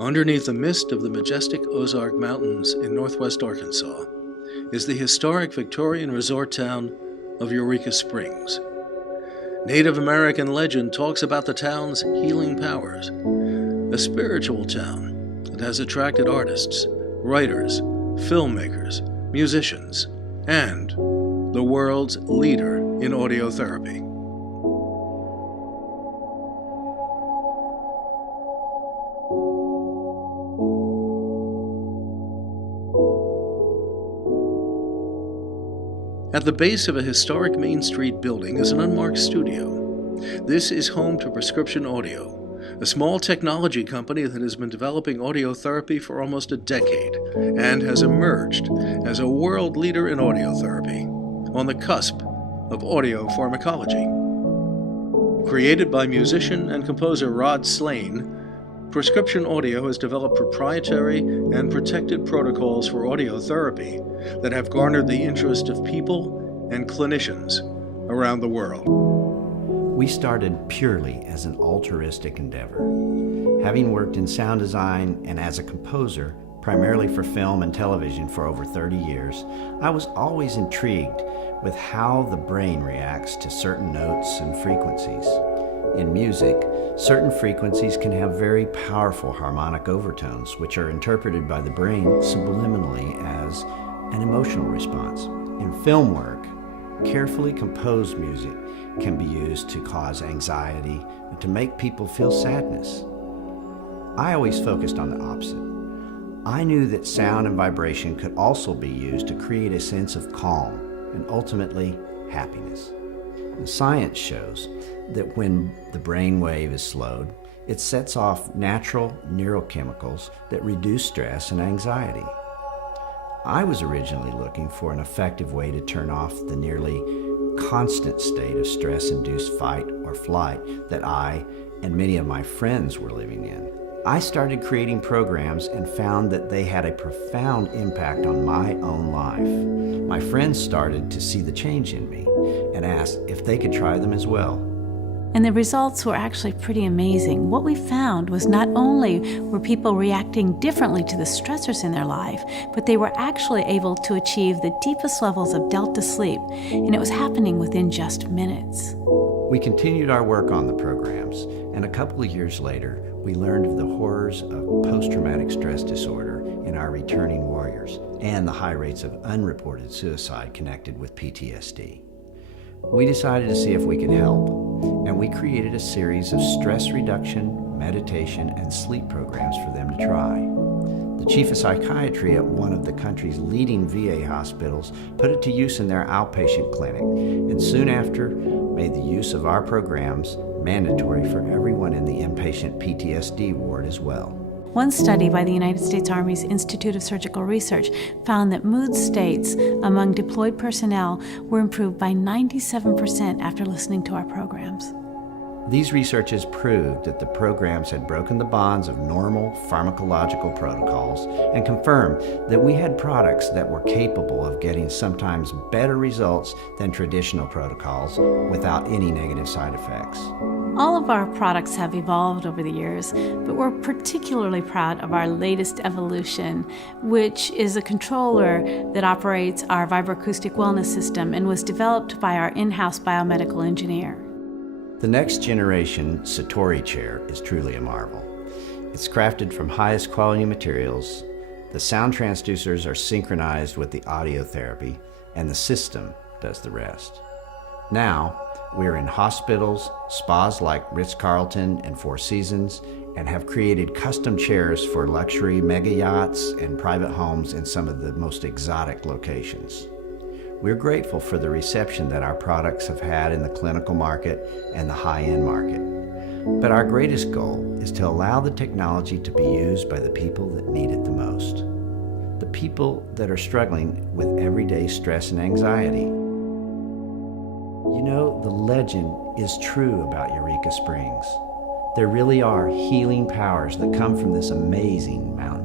Underneath the mist of the majestic Ozark Mountains in northwest Arkansas is the historic Victorian resort town of Eureka Springs. Native American legend talks about the town's healing powers, a spiritual town that has attracted artists, writers, filmmakers, musicians, and the world's leader in audiotherapy. At the base of a historic Main Street building is an unmarked studio. This is home to Prescription Audio, a small technology company that has been developing audiotherapy for almost a decade and has emerged as a world leader in audiotherapy, on the cusp of audio pharmacology. Created by musician and composer Rod Slane, Prescription Audio has developed proprietary and protected protocols for audiotherapy that have garnered the interest of people and clinicians around the world. We started purely as an altruistic endeavor. Having worked in sound design and as a composer, primarily for film and television for over 30 years, I was always intrigued with how the brain reacts to certain notes and frequencies. In music, certain frequencies can have very powerful harmonic overtones, which are interpreted by the brain subliminally as an emotional response. In film work, carefully composed music can be used to cause anxiety and to make people feel sadness. I always focused on the opposite. I knew that sound and vibration could also be used to create a sense of calm and ultimately happiness. And science shows that when the brain wave is slowed, it sets off natural neurochemicals that reduce stress and anxiety. I was originally looking for an effective way to turn off the nearly constant state of stress-induced fight or flight that I and many of my friends were living in. I started creating programs and found that they had a profound impact on my own life. My friends started to see the change in me and asked if they could try them as well. And the results were actually pretty amazing. What we found was not only were people reacting differently to the stressors in their life, but they were actually able to achieve the deepest levels of delta sleep, and it was happening within just minutes. We continued our work on the programs, and a couple of years later, we learned of the horrors of post-traumatic stress disorder in our returning warriors and the high rates of unreported suicide connected with PTSD. We decided to see if we could help, and we created a series of stress reduction, meditation, and sleep programs for them to try. The chief of psychiatry at one of the country's leading VA hospitals put it to use in their outpatient clinic, and soon after made the use of our programs mandatory for everyone in the inpatient PTSD ward as well. One study by the United States Army's Institute of Surgical Research found that mood states among deployed personnel were improved by 97% after listening to our programs. These researches proved that the programs had broken the bonds of normal pharmacological protocols and confirmed that we had products that were capable of getting sometimes better results than traditional protocols without any negative side effects. All of our products have evolved over the years, but we're particularly proud of our latest evolution, which is a controller that operates our vibroacoustic wellness system and was developed by our in-house biomedical engineer. The next generation Satori chair is truly a marvel. It's crafted from highest quality materials, the sound transducers are synchronized with the audio therapy, and the system does the rest. Now, we're in hospitals, spas like Ritz-Carlton and Four Seasons, and have created custom chairs for luxury mega yachts and private homes in some of the most exotic locations. We're grateful for the reception that our products have had in the clinical market and the high-end market. But our greatest goal is to allow the technology to be used by the people that need it the most. The people that are struggling with everyday stress and anxiety. You know, the legend is true about Eureka Springs. There really are healing powers that come from this amazing mountain.